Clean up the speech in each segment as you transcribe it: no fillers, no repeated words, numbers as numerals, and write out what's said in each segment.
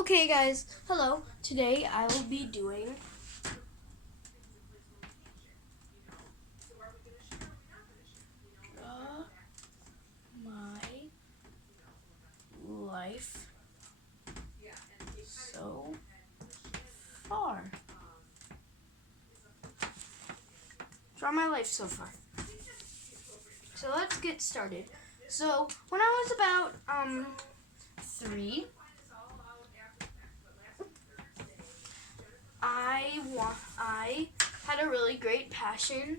Okay guys, hello. Today I will be doing my life so far. Draw my life so far. So let's get started. So when I was about 3, I had a really great passion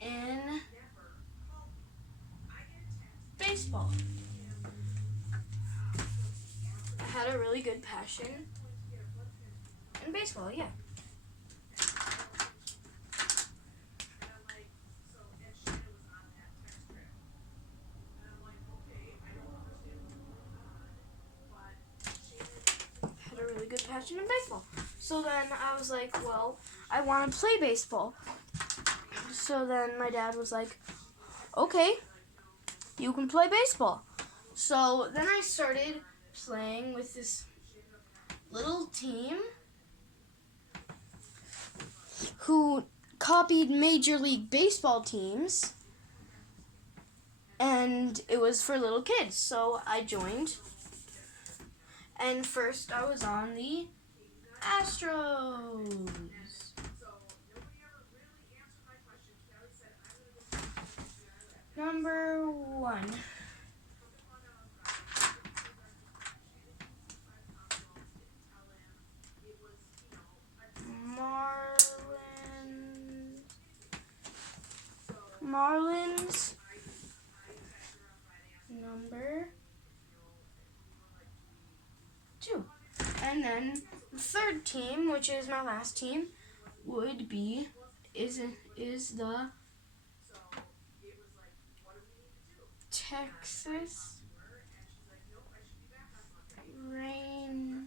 in baseball. I had a really good passion in baseball, yeah. Had a really good passion in baseball. So then I was like, well, I want to play baseball. So then my dad was like, okay, you can play baseball. So then I started playing with this little team who copied Major League Baseball teams, and it was for little kids. So I joined, and first I was on the Astros. Number 1. Marlins. Number 2. And then the third team, which is my last team, would be is the Texas Rangers.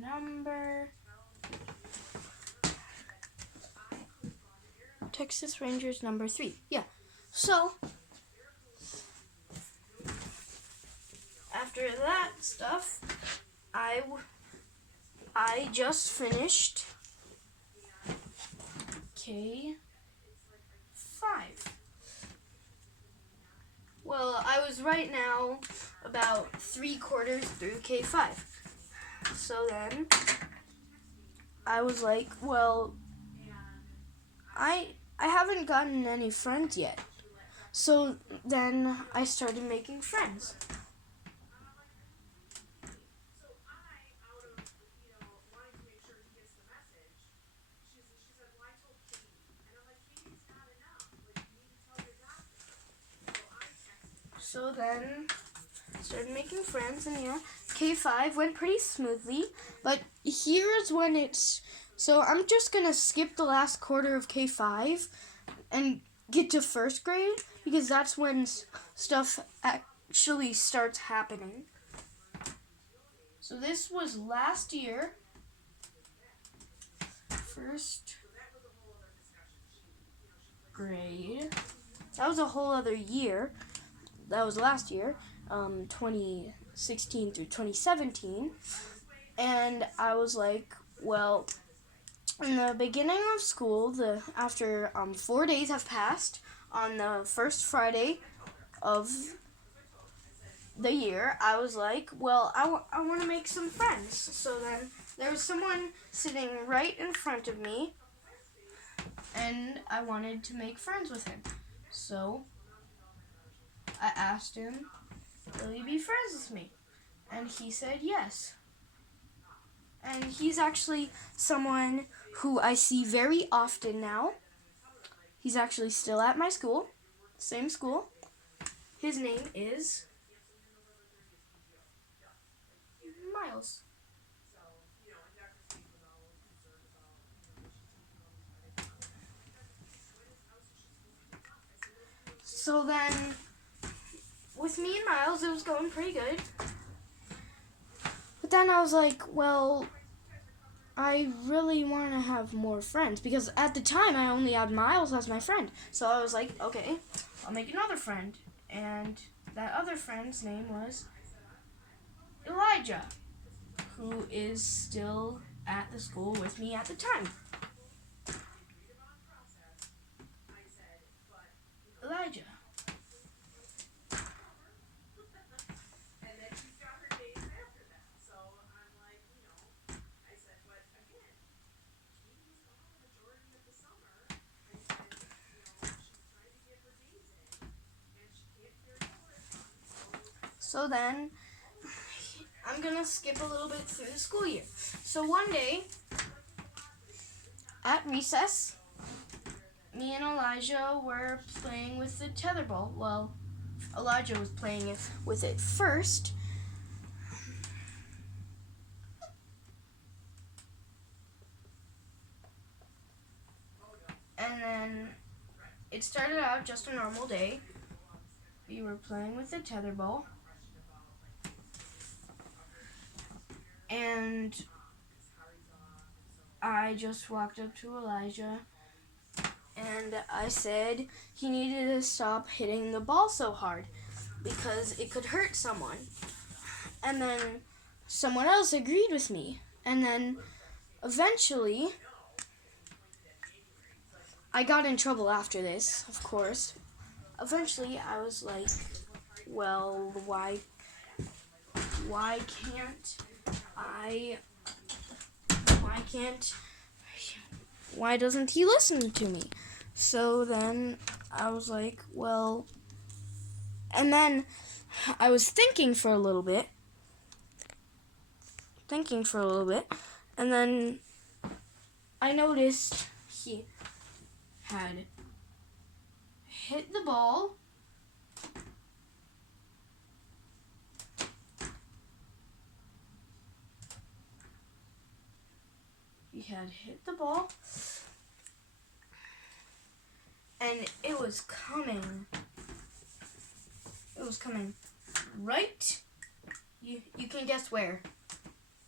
Number Texas Rangers number 3. Yeah. So after that stuff, I just finished K5. Well, I was right now about 3/4 through K5. So then I was like, well, I haven't gotten any friends yet. So then I started making friends. So then I started making friends, and yeah, K5 went pretty smoothly. But here's when so I'm just gonna skip the last quarter of K5 and get to first grade, because that's when stuff actually starts happening. So this was last year, first grade. That was a whole other year. That was last year, 2016 through 2017. And I was like, well, in the beginning of school, after 4 days have passed, on the first Friday of the year, I was like, well, I want to make some friends. So then there was someone sitting right in front of me, and I wanted to make friends with him. So I asked him, will you be friends with me? And he said yes. And he's actually someone who I see very often now. He's actually still at my school, same school. His name is Miles. So then, with me and Miles, it was going pretty good. But then I was like, well, I really want to have more friends because at the time I only had Miles as my friend. So I was like, okay, I'll make another friend. And that other friend's name was Elijah, who is still at the school with me at the time. Elijah. So then, I'm gonna skip a little bit through the school year. So one day, at recess, me and Elijah were playing with the tetherball. Well, Elijah was playing with it first. And then it started out just a normal day. We were playing with the tetherball. And I just walked up to Elijah and I said he needed to stop hitting the ball so hard because it could hurt someone. And then someone else agreed with me. And then eventually I got in trouble after this, of course. Eventually I was like, well, why why doesn't he listen to me? So then I was like, well, and then I was thinking for a little bit, and then I noticed he had hit the ball. And it was coming. It was coming right. You can guess where.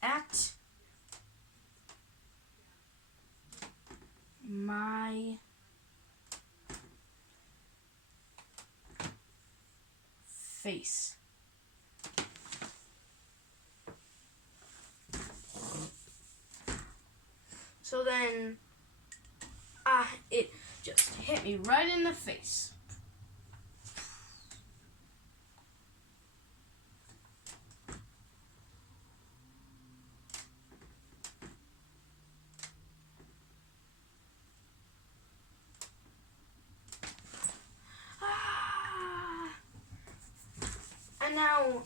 At my face. So then, it just hit me right in the face. And now,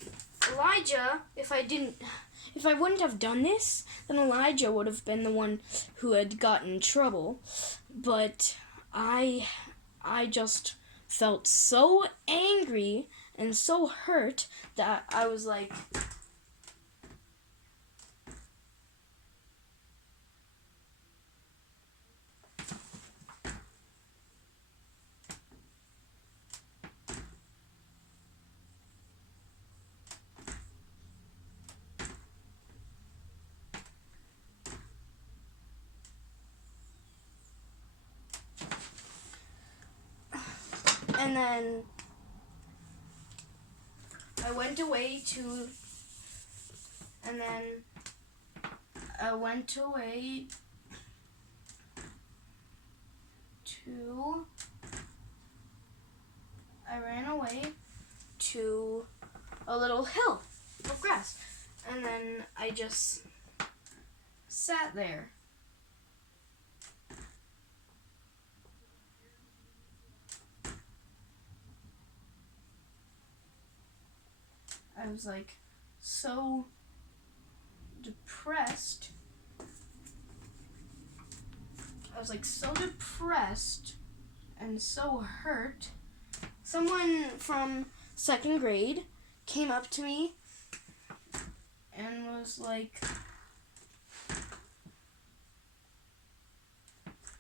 Elijah, if I wouldn't have done this, then Elijah would have been the one who had gotten in trouble. But I just felt so angry and so hurt that I was like, and then I went away to I ran away to a little hill of grass. And then I just sat there. I was like so depressed. And so hurt. Someone from second grade came up to me and was like,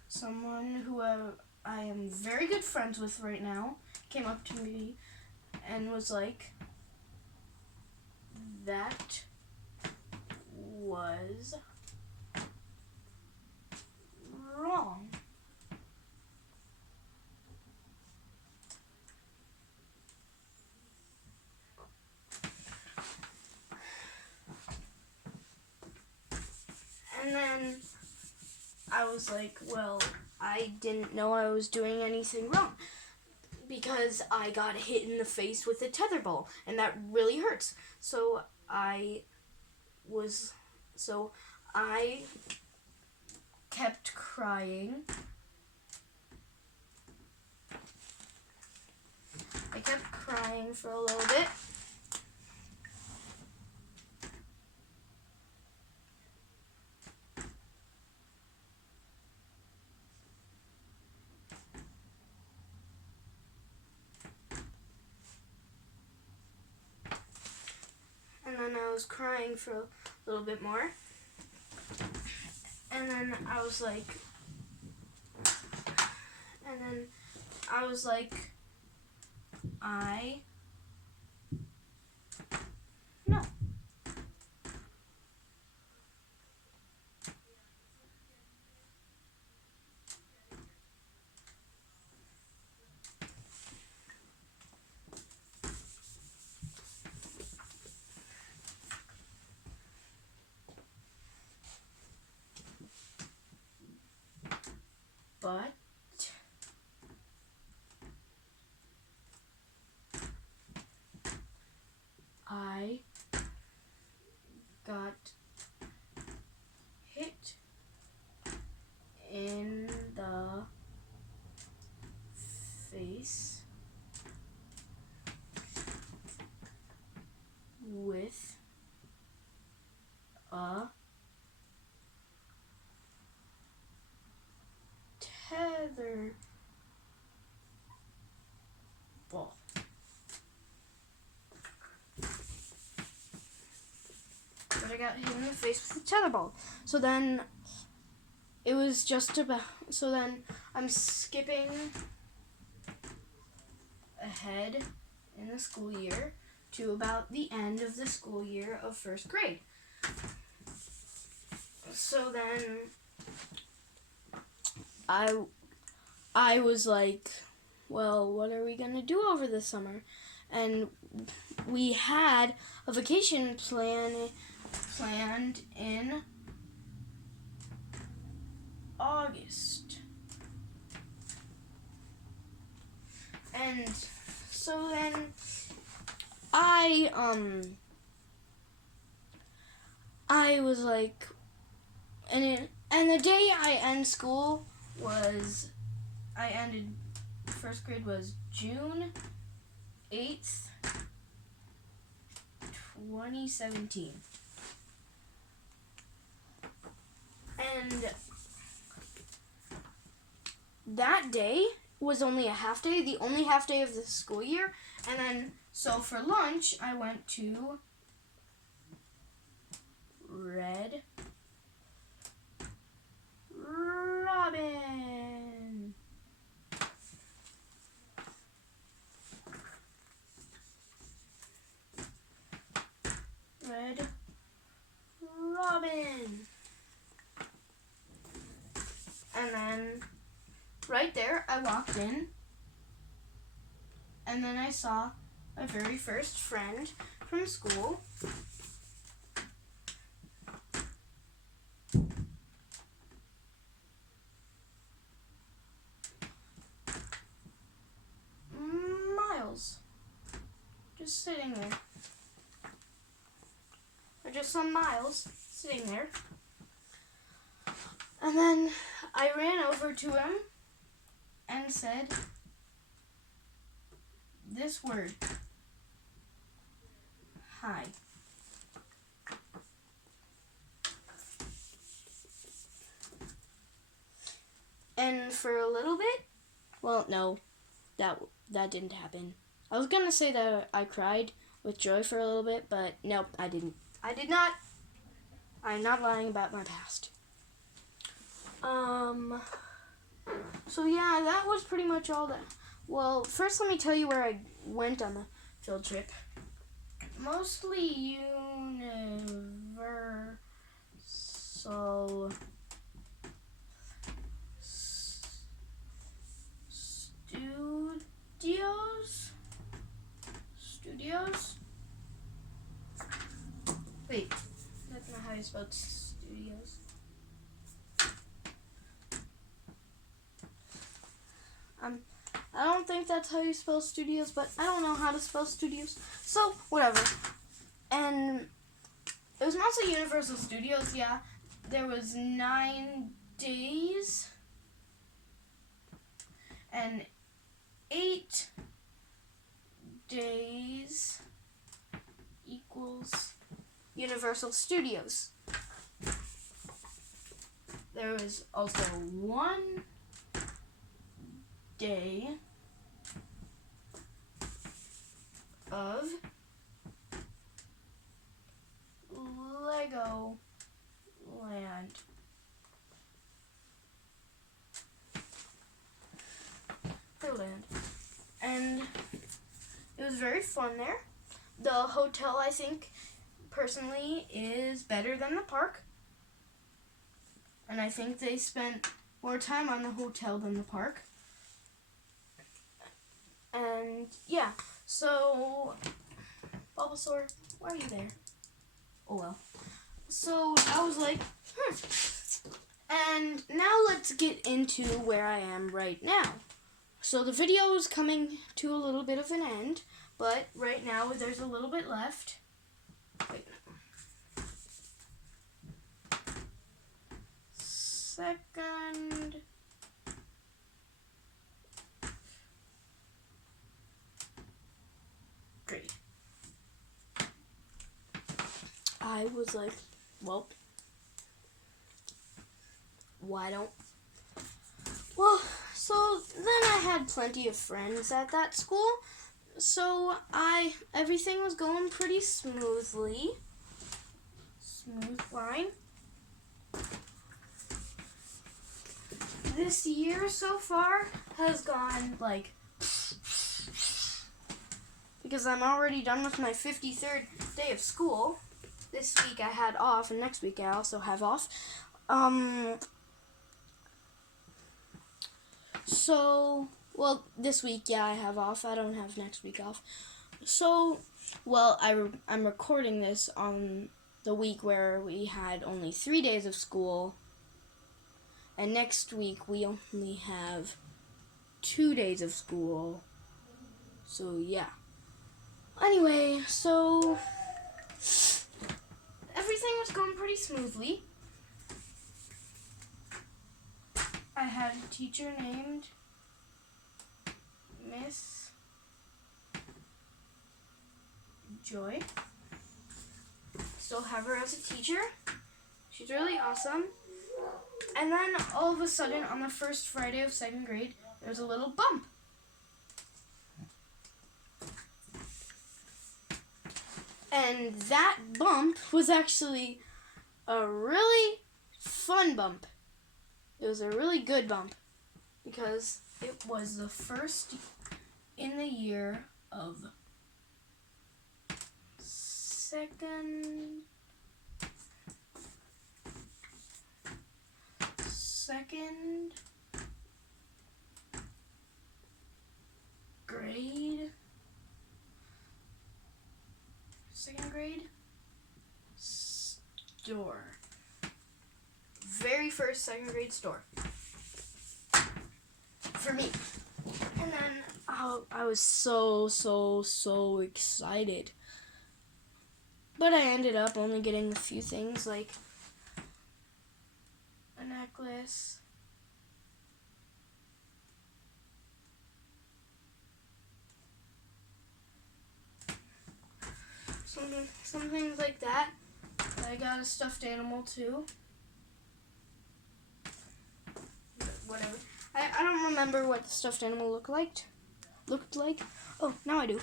someone who I am very good friends with right now came up to me and was like, that was wrong. And then I was like, well, I didn't know I was doing anything wrong because I got hit in the face with a tether ball, and that really hurts. So I kept crying. I kept crying for a little bit. And then I was crying for a little bit more. And then I was like, no. But I got hit in the face with a tether ball. But I got hit in the face with a tether ball. So then it was just about. So then I'm skipping ahead in the school year to about the end of the school year of first grade. So then I was like, well, what are we gonna do over the summer? And we had a vacation planned in August. And so then I was like, and the day I ended first grade was June 8th, 2017. And that day was only a half day, the only half day of the school year. And then, so for lunch, I went to Red Robin. Red Robin. And then right there, I walked in, and then I saw my very first friend from school. Miles. Just sitting there. I just saw Miles sitting there. And then I ran over to him and said this word. Hi. And for a little bit, well, no, that didn't happen. I was gonna say that I cried with joy for a little bit, but nope, I didn't. I did not. I'm not lying about my past. So yeah, that was pretty much all that. Well, first let me tell you where I went on the field trip. Mostly Universal spelled studios. I don't think that's how you spell studios, but I don't know how to spell studios, so whatever. And it was mostly Universal Studios, yeah. There was 9 days and 8 days equals Universal Studios. There was also 1 day of Lego Land. And it was very fun there. The hotel, I think, personally, is better than the park. And I think they spent more time on the hotel than the park. And yeah, so Bulbasaur, why are you there? Oh well. So I was like, And now let's get into where I am right now. So the video is coming to a little bit of an end, but right now there's a little bit left. Wait. Second grade. I was like, well, why don't... Well, so then I had plenty of friends at that school, so everything was going pretty smoothly. Smooth line. This year so far has gone like... Because I'm already done with my 53rd day of school. This week I had off, and next week I also have off. So, well, this week, yeah, I have off. I don't have next week off. So, well, I'm recording this on the week where we had only 3 days of school. And next week, we only have 2 days of school. So, yeah. Anyway, so everything was going pretty smoothly. I had a teacher named Miss Joy. Still have her as a teacher. She's really awesome. And then all of a sudden, on the first Friday of 2nd grade, there's a little bump. And that bump was actually a really fun bump. It was a really good bump because it was the first in the year of second grade. Second grade store. Very first 2nd grade store. For me. And then I was so excited. But I ended up only getting a few things like a necklace, some things like that. I got a stuffed animal too. Whatever. I don't remember what the stuffed animal looked like. Oh, now I do.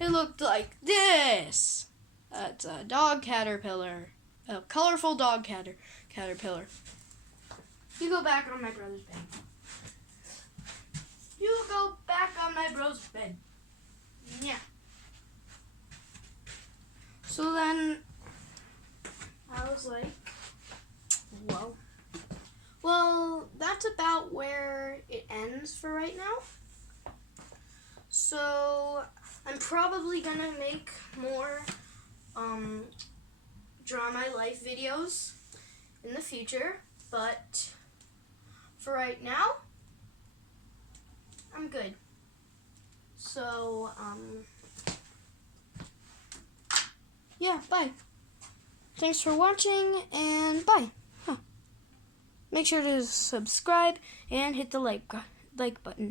It looked like this. It's a dog caterpillar. A colorful dog caterpillar. You go back on my brother's bed. You go back on my brother's bed. Yeah. So then I was like, whoa. Well, that's about where it ends for right now. So I'm probably gonna make more Draw My Life videos in the future, but for right now, I'm good. So, yeah, bye. Thanks for watching, and bye. Make sure to subscribe and hit the like button.